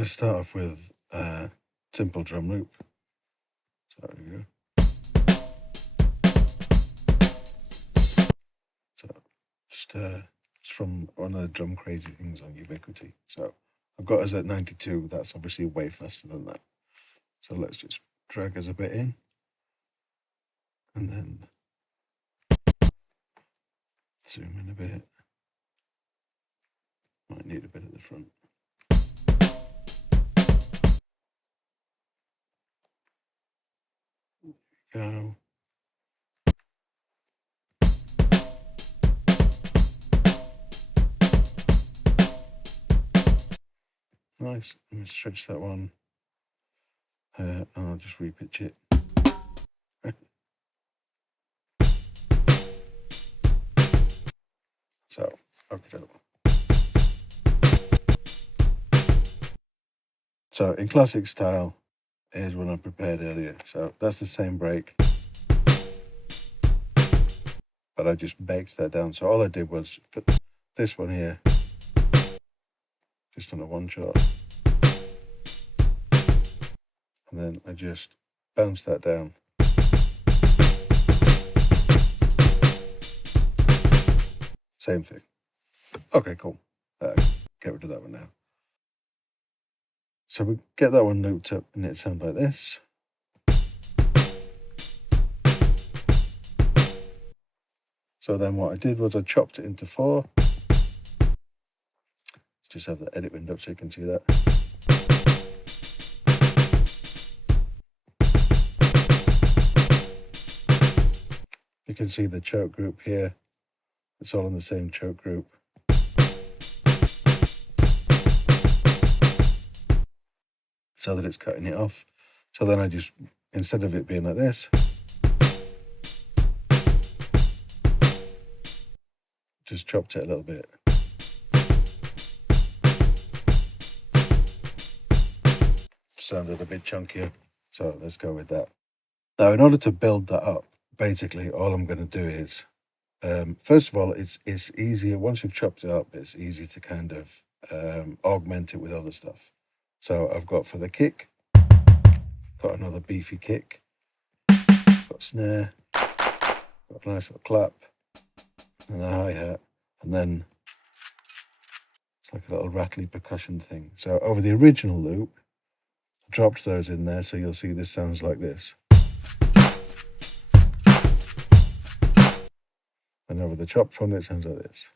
Let's start off with a simple drum loop. So there we go. So just it's from one of the drum crazy things on Ubiquity. So I've got us at 92. That's obviously way faster than that. So let's just drag us a bit in, and then zoom in a bit. Might need a bit at the front. Go. Nice. Let me stretch that one, and I'll just repitch it. So, okay. So in classic style is what I prepared earlier. So that's the same break, but I just baked that down. So all I did was for this one here, just on a one shot, and then I just bounced that down. Same thing. Okay, cool. Get rid of that one now. So we get that one looped up and it sounds like this. So then what I did was I chopped it into 4. Just have the edit window so you can see that. You can see the choke group here. It's all in the same choke group. So that it's cutting it off. So then I just, instead of it being like this, just chopped it a little bit. Sounded a bit chunkier, so let's go with that. Now, in order to build that up, basically all I'm going to do is, first of all, it's easier, once you've chopped it up, it's easy to kind of augment it with other stuff. So I've got for the kick, got another beefy kick, got snare, got a nice little clap, and a hi-hat, and then it's like a little rattly percussion thing. So over the original loop, I dropped those in there, so you'll see this sounds like this. And over the chopped one, it sounds like this.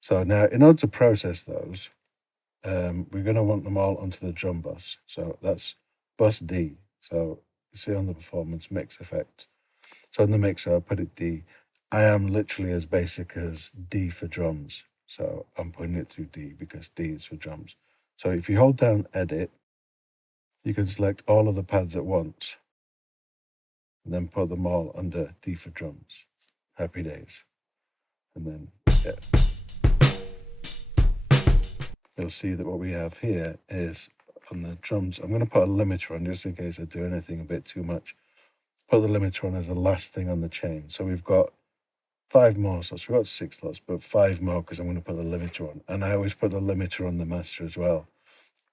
So now, in order to process those, we're going to want them all onto the drum bus. So that's bus D. So you see on the performance mix effect. So in the mixer, I put it D. I am literally as basic as D for drums. So I'm putting it through D because D is for drums. So if you hold down edit, you can select all of the pads at once and then put them all under D for drums. Happy days. And then, yeah. You'll see that what we have here is on the drums. I'm going to put a limiter on just in case I do anything a bit too much. Put the limiter on as the last thing on the chain. So we've got 5 more slots. We've got 6 slots, but 5 more because I'm going to put the limiter on. And I always put the limiter on the master as well.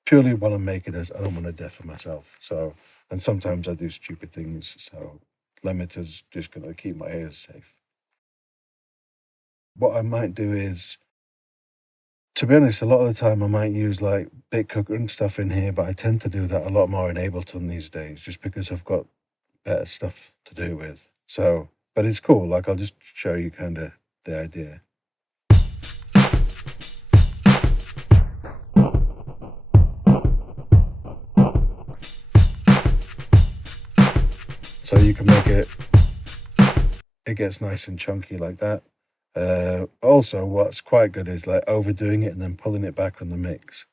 Purely while I'm making this, I don't want to deafen myself. So, and sometimes I do stupid things. So limiter's just going to keep my ears safe. What I might do is, to be honest, a lot of the time I might use like Bitcooker and stuff in here, but I tend to do that a lot more in Ableton these days, just because I've got better stuff to do with. So, but it's cool. Like I'll just show you kind of the idea. So you can make it gets nice and chunky like that. Also, what's quite good is like overdoing it and then pulling it back on the mix.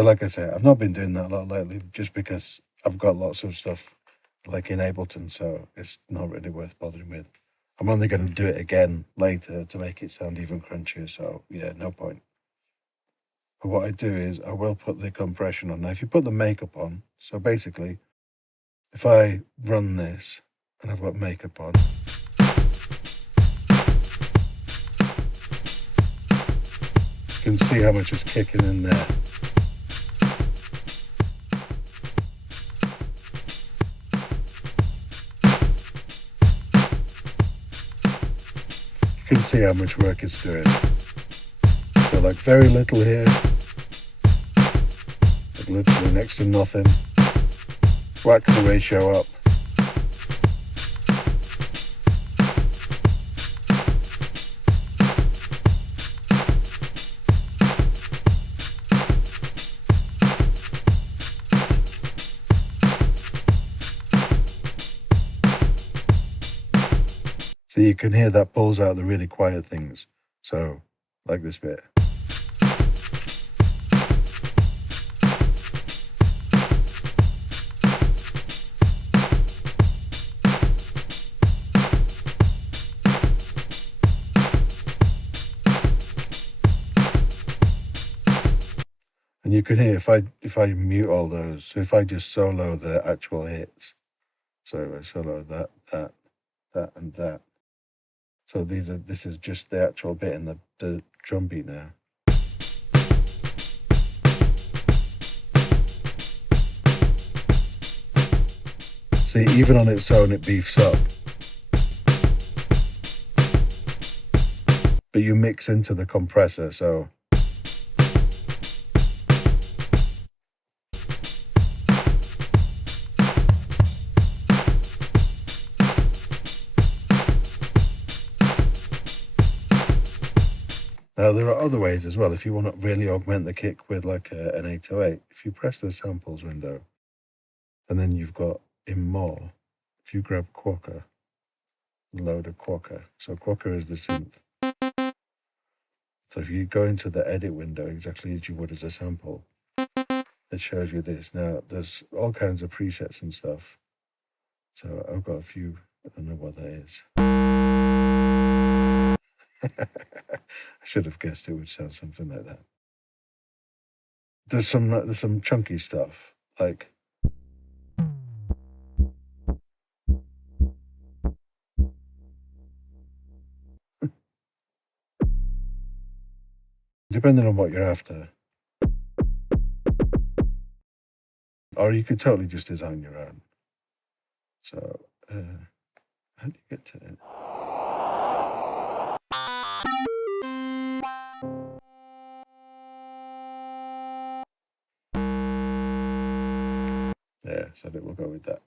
So like I say, I've not been doing that a lot lately just because I've got lots of stuff like in Ableton, so it's not really worth bothering with. I'm only going to do it again later to make it sound even crunchier, so yeah, no point. But what I do is I will put the compression on. Now, if you put the makeup on, so basically, if I run this and I've got makeup on, you can see how much is kicking in there. You can see how much work it's doing. So like very little here, like literally next to nothing. Whack the ratio up. So you can hear that pulls out the really quiet things. So like this bit. And you can hear if I mute all those, so if I just solo the actual hits, so if I solo that, and that. So this is just the actual bit in the drum beat now. See, even on its own it beefs up. But you mix into the compressor, so now there are other ways as well. If you want to really augment the kick with like an 808, if you press the samples window, and then you've got in more, if you grab Quokka, load a Quokka. So Quokka is the synth. So if you go into the edit window exactly as you would as a sample, it shows you this. Now there's all kinds of presets and stuff. So I've got a few. I don't know what that is. I should have guessed it would sound something like that. There's some chunky stuff like. Depending on what you're after. Or you could totally just design your own. So, how do you get to it? Yeah, so we'll go with that.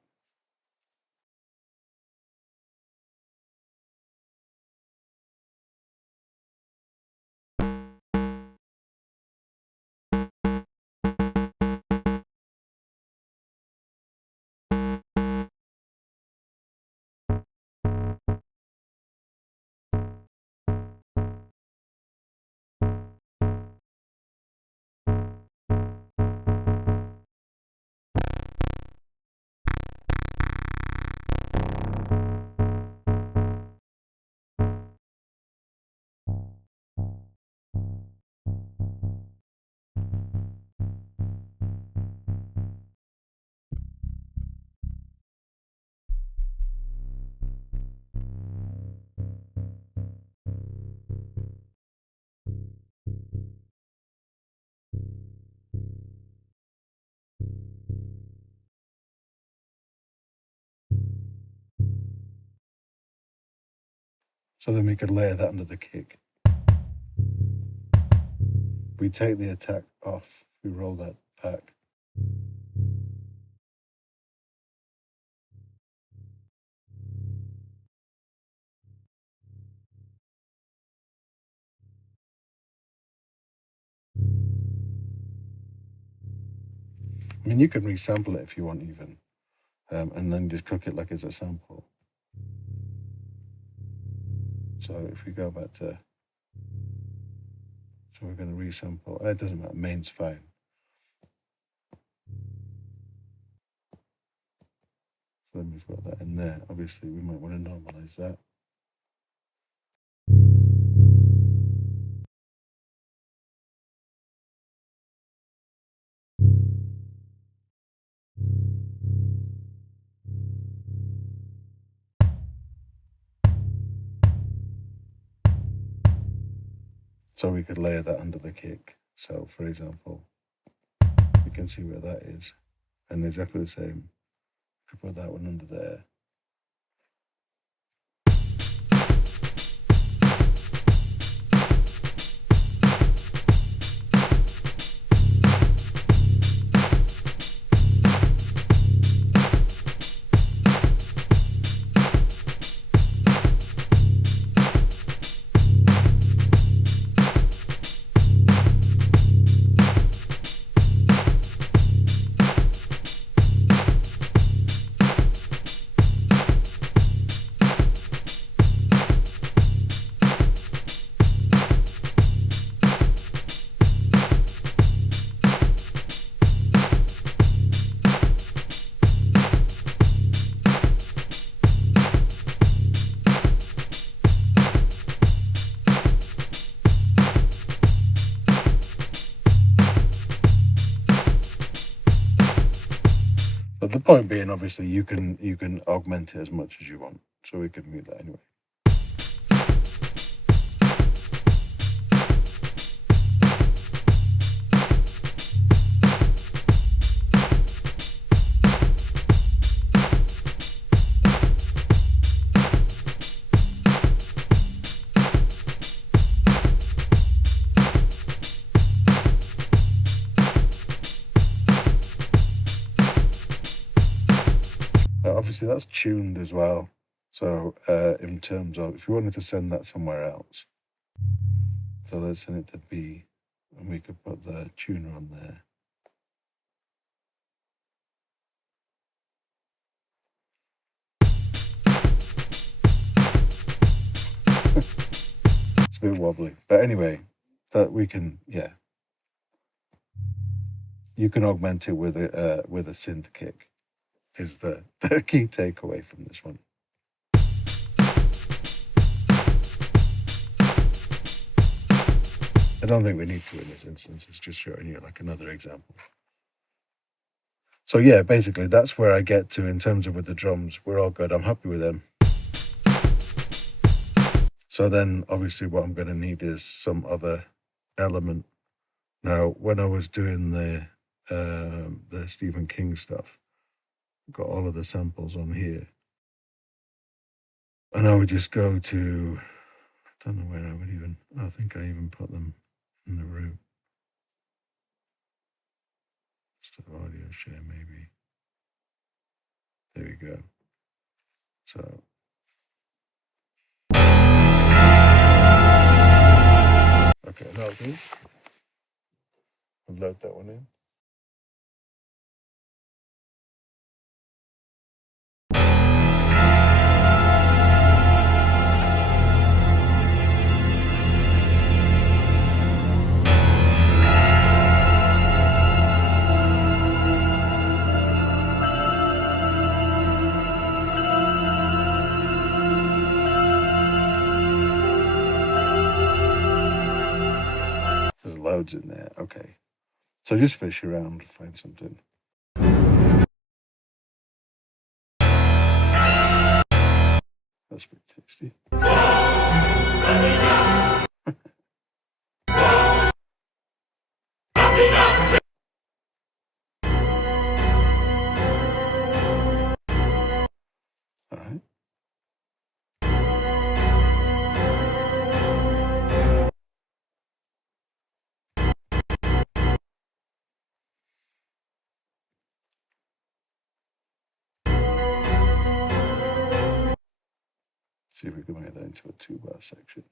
So then we could layer that under the kick. We take the attack off, we roll that back. I mean, you can resample it if you want even, and then just cook it like it's a sample. So if we go back to, so we're going to resample, it doesn't matter, main's fine. So then we've got that in there. Obviously, we might want to normalize that. So we could layer that under the kick. So, for example, we can see where that is. And exactly the same, we could put that one under there. But the point being, obviously, you can augment it as much as you want. So we could mute that anyway. Obviously, that's tuned as well. So in terms of, if you wanted to send that somewhere else, so let's send it to B, and we could put the tuner on there. It's a bit wobbly, but anyway, that we can, yeah, you can augment it with a synth kick. Is the key takeaway from this one. I don't think we need to in this instance. It's just showing you like another example. So yeah, basically that's where I get to in terms of with the drums. We're all good. I'm happy with them. So then obviously what I'm going to need is some other element. Now, when I was doing the Stephen King stuff, got all of the samples on here. And I would just go to, I don't know where I would even, I think I even put them in the room. Just an audio share maybe. There we go. So. Okay, that'll do. I'll load that one in. There's loads in there. Okay. So just fish around, find something. That's pretty tasty. All right. See if we can make that into a 2-bar section.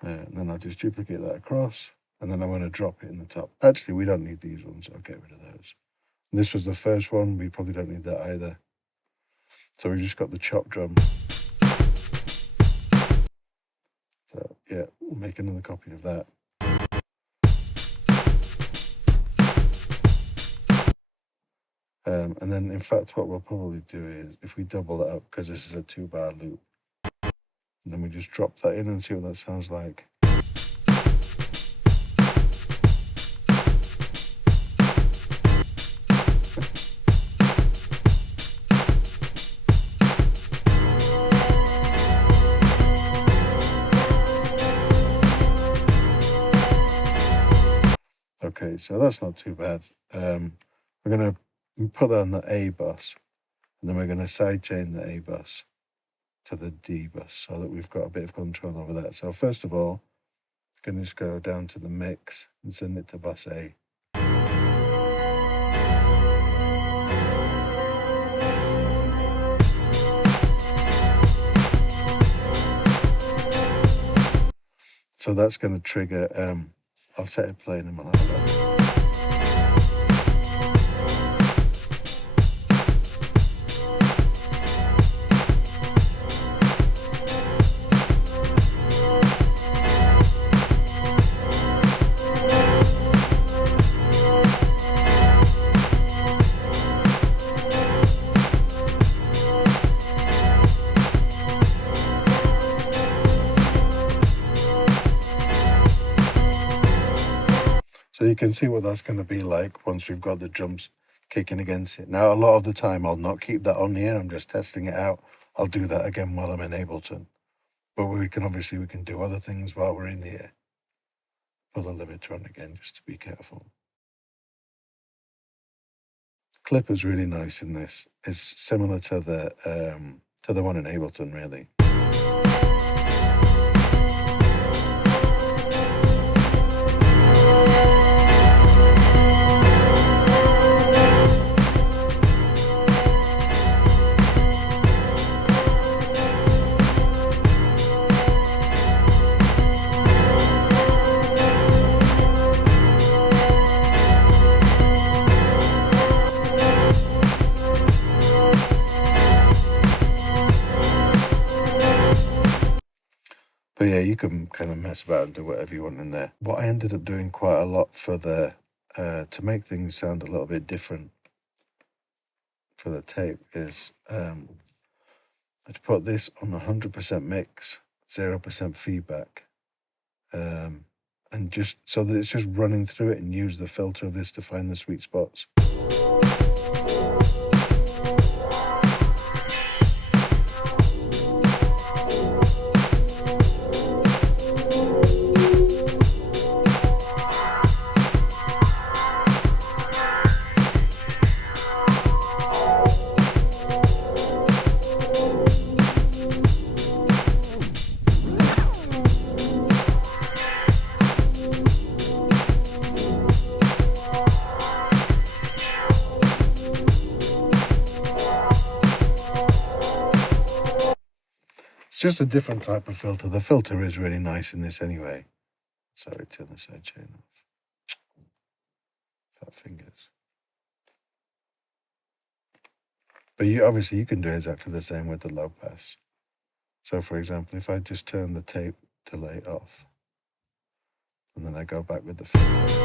And then I'll just duplicate that across, and then I'm going to drop it in the top. Actually, we don't need these ones. I'll get rid of those. And this was the first one. We probably don't need that either. So we've just got the chop drum. So yeah, we'll make another copy of that. And then in fact what we'll probably do is, if we double it up, because this is a 2-bar loop, and then we just drop that in and see what that sounds like. Okay, so that's not too bad. We're going to put that on the A bus, and then we're going to sidechain the A bus to the D bus so that we've got a bit of control over that. So first of all, I'm going to just go down to the mix and send it to bus A. So that's going to trigger, I'll set it playing and we'll have a look. So you can see what that's going to be like once we've got the drums kicking against it. Now, a lot of the time, I'll not keep that on here. I'm just testing it out. I'll do that again while I'm in Ableton. But we can do other things while we're in here. Put the limiter on again, just to be careful. Clipper's really nice in this. It's similar to the one in Ableton, really. But yeah, you can kind of mess about and do whatever you want in there. What I ended up doing quite a lot for the to make things sound a little bit different for the tape is to put this on 100% mix, 0% feedback, and just so that it's just running through it, and use the filter of this to find the sweet spots. It's just a different type of filter. The filter is really nice in this anyway. Sorry, turn the sidechain off. Fat fingers. But you can do exactly the same with the low pass. So for example, if I just turn the tape delay off, and then I go back with the filter.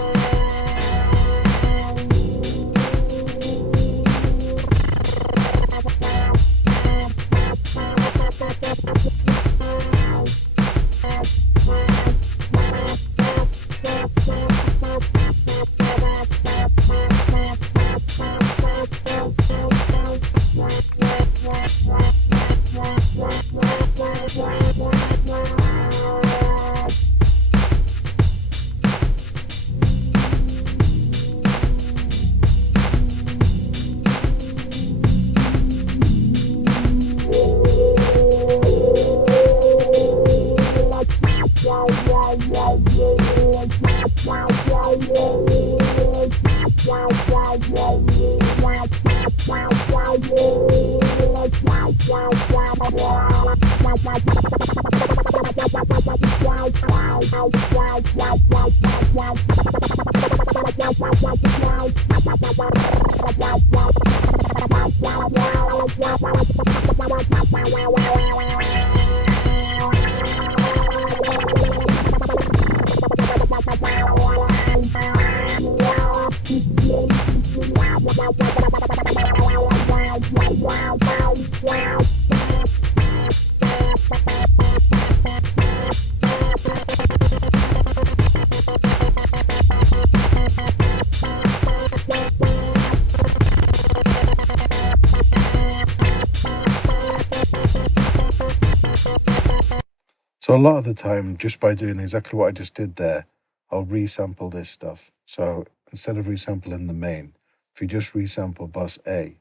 So a lot of the time, just by doing exactly what I just did there, I'll resample this stuff. So instead of resampling the main, if you just resample bus A,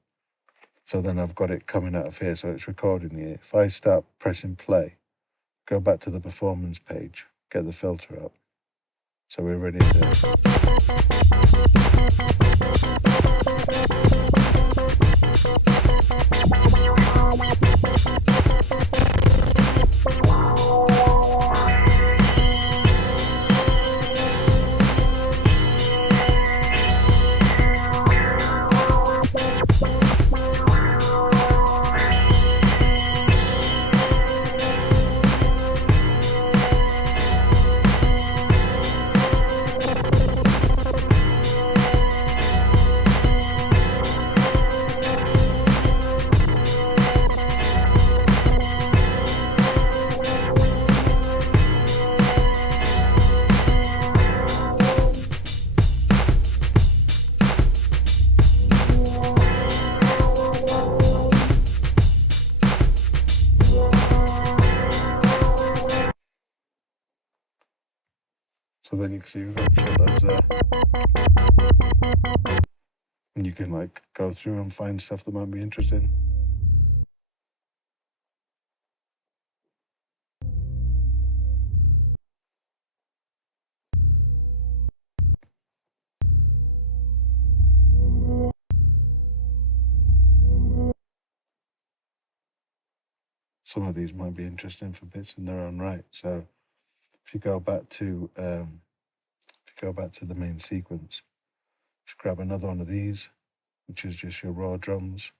so then I've got it coming out of here, so it's recording here. If I start pressing play, go back to the performance page, get the filter up. So we're ready to... So then you can see we've got shadows there. And you can like go through and find stuff that might be interesting. Some of these might be interesting for bits in their own right. So if you go back to the main sequence, just grab another one of these, which is just your raw drums.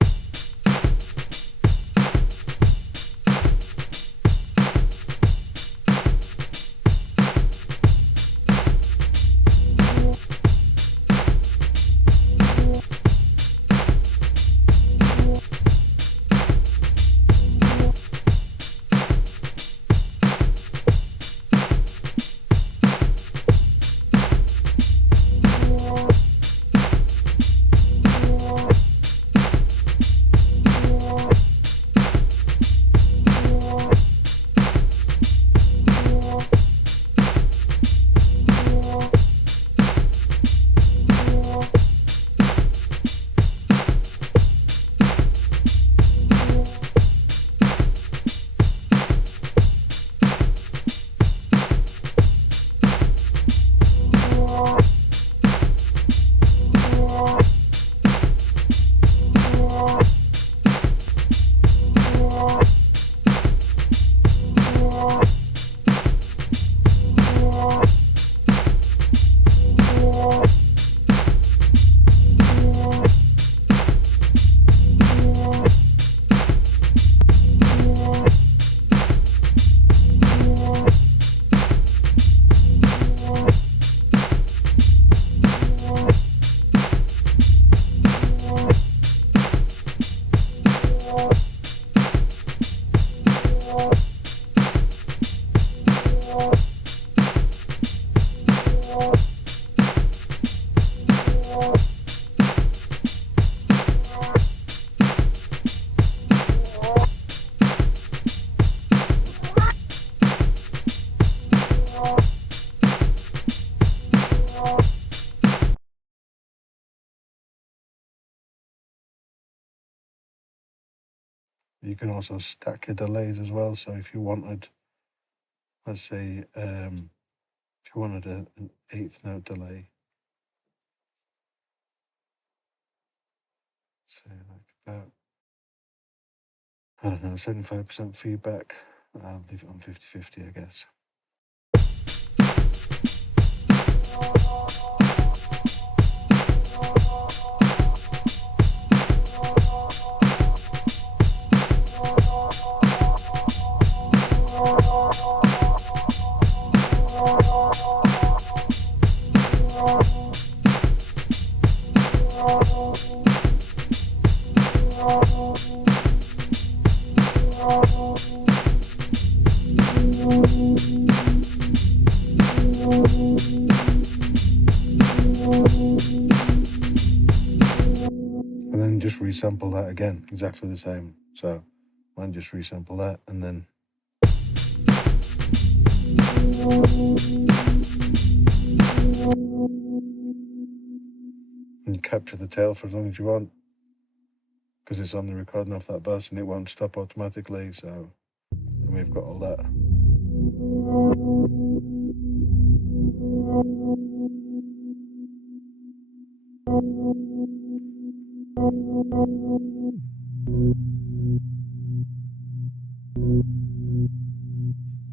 You can also stack your delays as well. So if you wanted, let's say, if you wanted an eighth note delay, say like about, I don't know, 75% feedback, I'll leave it on 50-50, I guess. And then just resample that again, exactly the same. So I might just resample that and then and capture the tail for as long as you want, because it's on the recording off that bus and it won't stop automatically. So then we've got all that.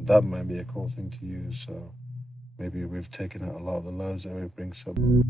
That might be a cool thing to use. So maybe we've taken out a lot of the lows there. We bring some.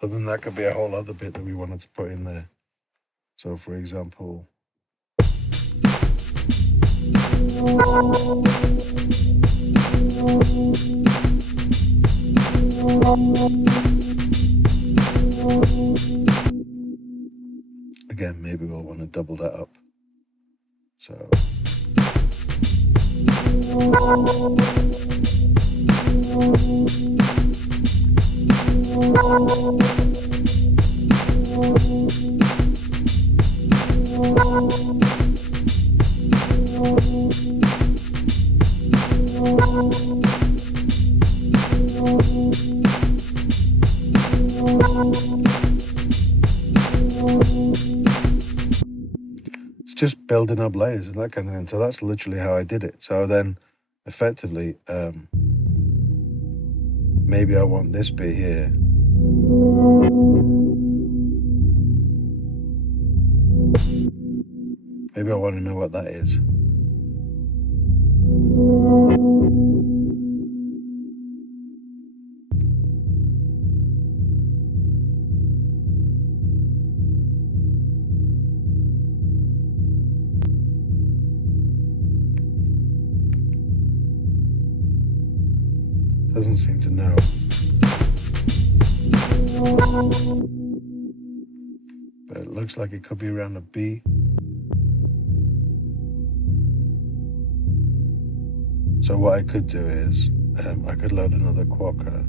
So then that could be a whole other bit that we wanted to put in there. So for example, again, maybe we'll want to double that up. So it's just building up layers and that kind of thing. So that's literally how I did it. So then effectively, maybe I want this bit here. Maybe I want to know what that is. Doesn't seem to know. But it looks like it could be around a B. So what I could do is, I could load another quokka.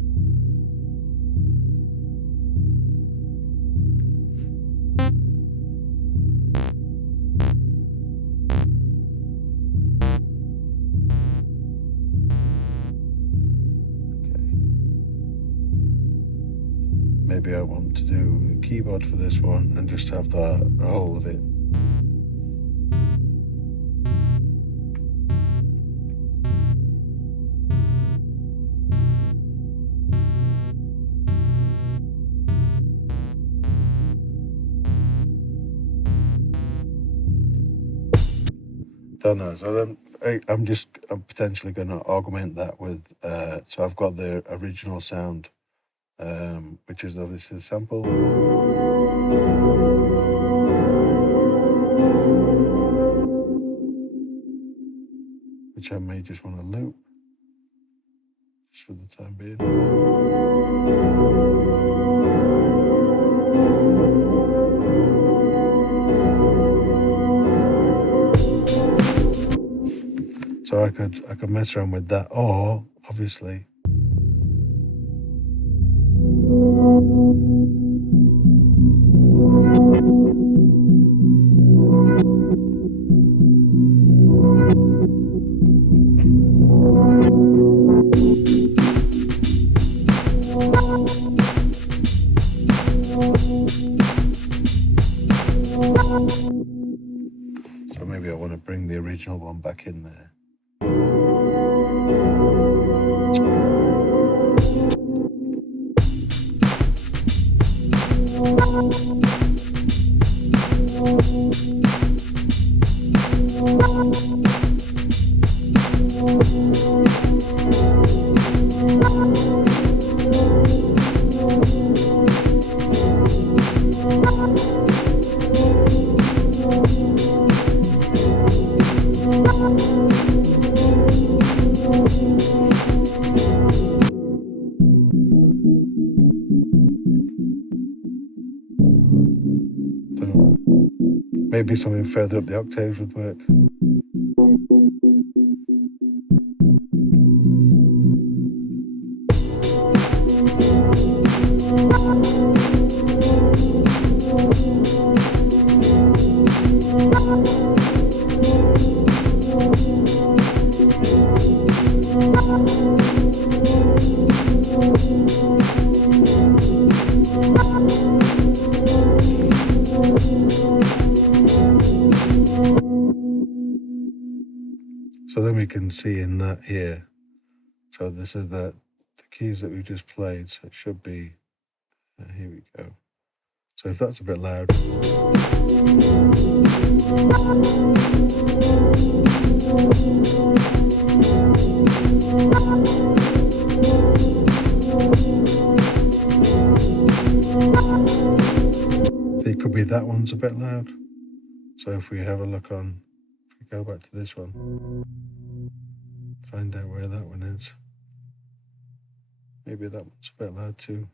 Maybe I want to do the keyboard for this one and just have the whole of it. Don't know. So then I'm potentially going to augment that with, so I've got the original sound, which is obviously the sample. Which I may just want to loop, just for the time being. So I could mess around with that, or obviously the original one back in there. So maybe something further up the octaves would work. So then we can see in that here. So this is the keys that we just played. So it should be, here we go. So if that's a bit loud. So it could be that one's a bit loud. So if we have a look on, if we go back to this one, find out where that one is. Maybe that one's a bit loud too.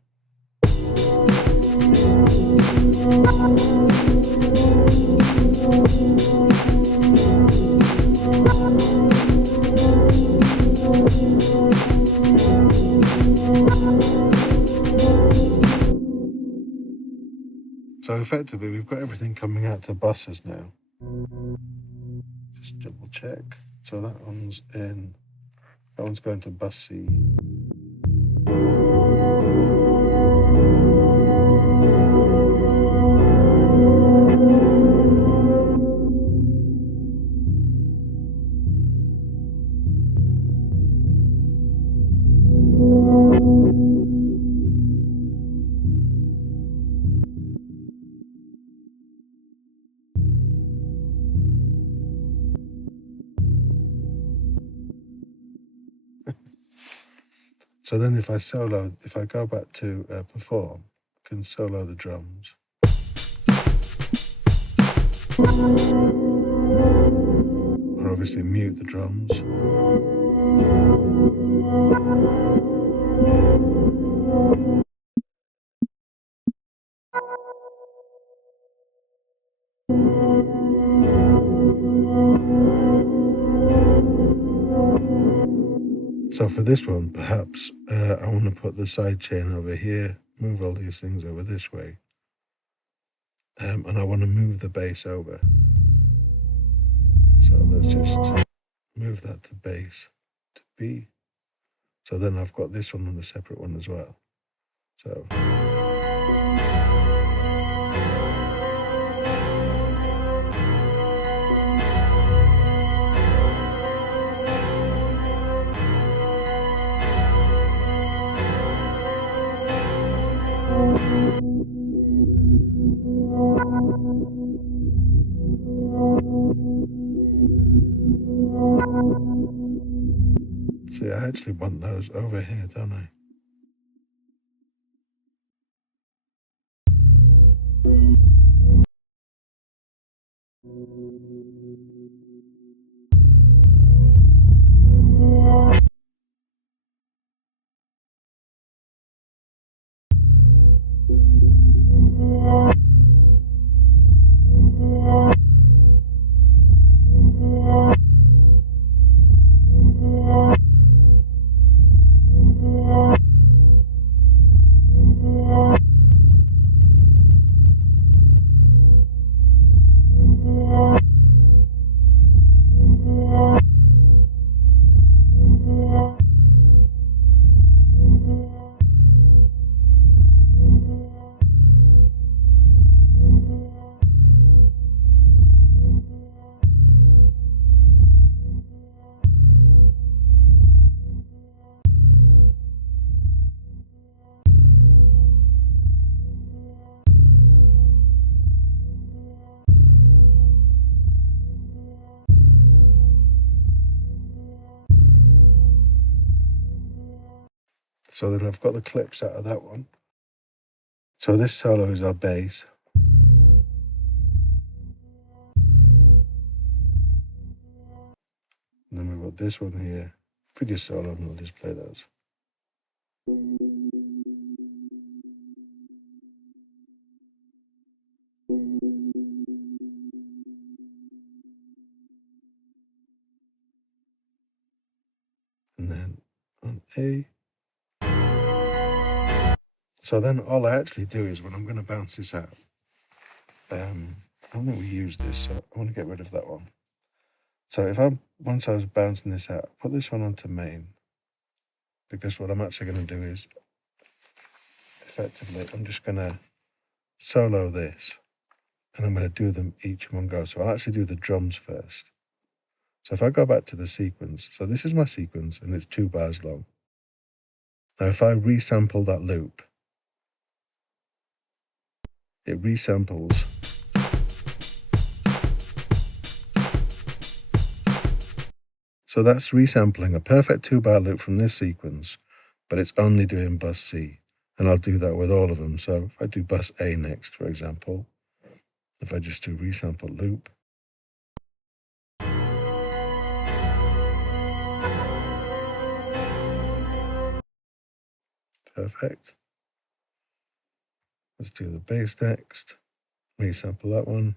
So effectively we've got everything coming out to buses now. Just double check. So that one's in, that one's going to bus C. So then if I solo, if I go back to perform, I can solo the drums. Or obviously mute the drums. So for this one, perhaps I want to put the side chain over here, move all these things over this way, and I want to move the bass over. So let's just move that to bass, to B. So then I've got this one on a separate one as well. So. See, I actually want those over here, don't I? So then I've got the clips out of that one. So this solo is our bass. And then we've got this one here, pretty solo, and we'll just play those. And then on A. So then all I actually do is when I'm going to bounce this out, I don't think we use this, so I want to get rid of that one. So once I was bouncing this out, I put this one onto main, because what I'm actually going to do is, effectively, I'm just going to solo this, and I'm going to do them each in one go. So I'll actually do the drums first. So if I go back to the sequence, so this is my sequence, and it's 2 bars long. Now if I resample that loop, it resamples. So that's resampling a perfect 2-bar loop from this sequence, but it's only doing bus C. And I'll do that with all of them. So if I do bus A next, for example, if I just do resample loop, perfect. Let's do the bass next, resample that one.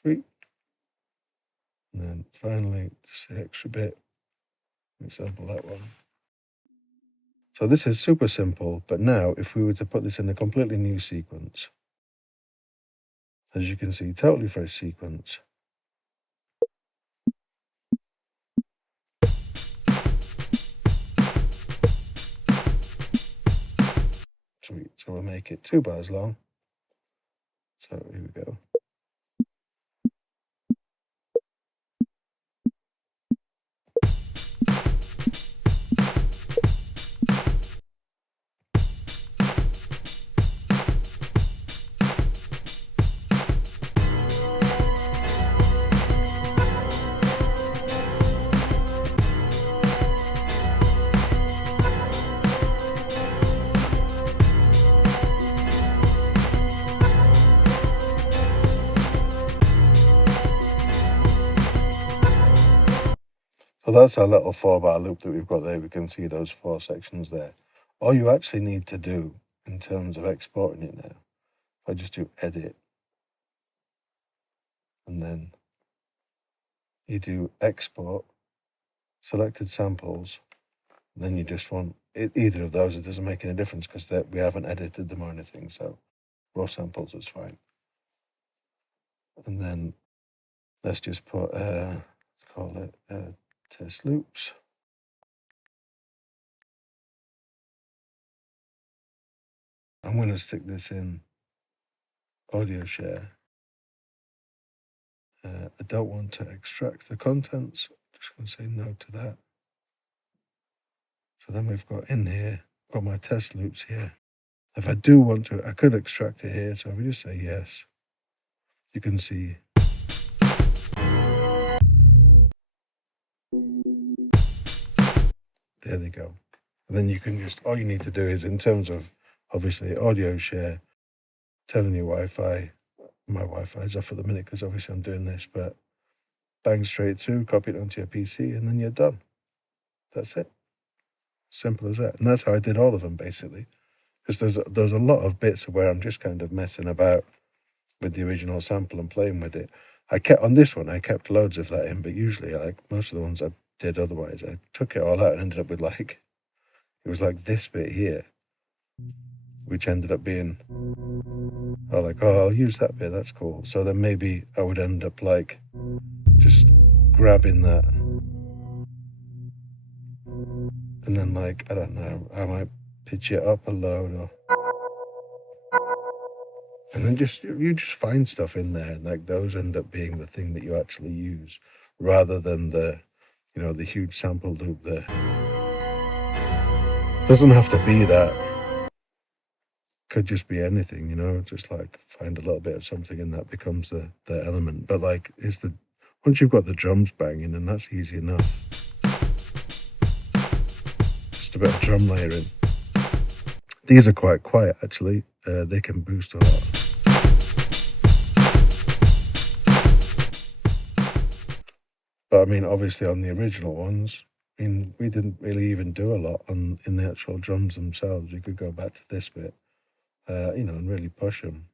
Sweet. And then finally, just the extra bit, resample that one. So this is super simple, but now if we were to put this in a completely new sequence, as you can see, totally fresh sequence. Sweet, so we'll make it 2 bars long. So here we go. So that's our little 4-bar loop that we've got there. We can see those 4 sections there. All you actually need to do in terms of exporting it now, if I just do edit, and then you do export, selected samples, then you just want either of those. It doesn't make any difference because we haven't edited them or anything. So raw samples is fine. And then let's just put, call it test loops. I'm going to stick this in audio share. I don't want to extract the contents. Just going to say no to that. So then we've got in here, got my test loops here. If I do want to, I could extract it here. So if we just say yes, you can see. There they go. And then you can just, all you need to do is, in terms of obviously audio share, turn on your Wi-Fi. My Wi-Fi is off at the minute because obviously I'm doing this, but bang straight through, copy it onto your PC, and then you're done. That's it. Simple as that. And that's how I did all of them, basically. Because there's a lot of bits where I'm just kind of messing about with the original sample and playing with it. On this one, I kept loads of that in, but usually, like most of the ones I did otherwise, I took it all out and ended up with it was like this bit here, which ended up being, I'll use that bit, that's cool. So then maybe I would end up just grabbing that, and then I don't know, I might pitch it up a load, and then you just find stuff in there, and those end up being the thing that you actually use, rather than the huge sample loop there. Doesn't have to be that. could just be anything, you know, just like find a little bit of something and that becomes the element. But like it's the once you've got the drums banging, and that's easy enough. Just a bit of drum layering. These are quite quiet actually. They can boost a lot. But I mean, obviously on the original ones, I mean, we didn't really even do a lot on in the actual drums themselves. You could go back to this bit, you know, and really push them.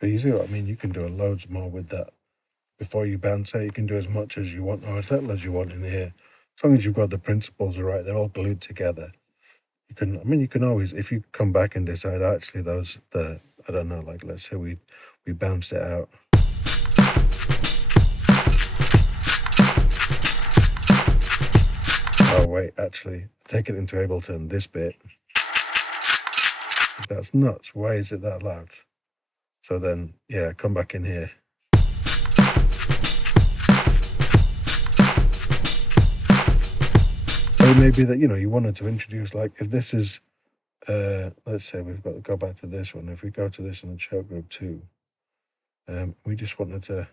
But you see what I mean? You can do loads more with that. Before you bounce out, you can do as much as you want or as little as you want in here. As long as you've got the principles right, they're all glued together. You can, I mean, you can always, if you come back and decide, actually, I don't know, like, let's say we bounced it out. Oh, wait, actually, take it into Ableton, this bit. That's nuts. Why is it that loud? So then, yeah, come back in here. Or it may be that, you know, you wanted to introduce, like, if this is, let's say we've got to go back to this one. If we go to this in the choke group 2, we just wanted to.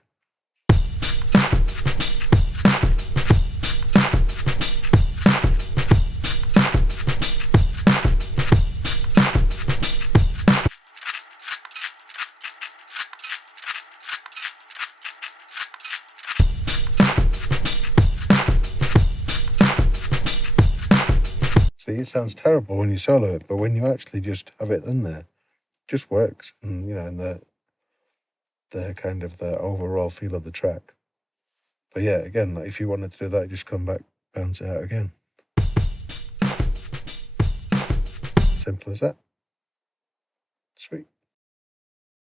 See, it sounds terrible when you solo it, but when you actually just have it in there, it just works. And you know, in the kind of the overall feel of the track. But yeah, again, like if you wanted to do that, just come back, bounce it out again. Simple as that. Sweet.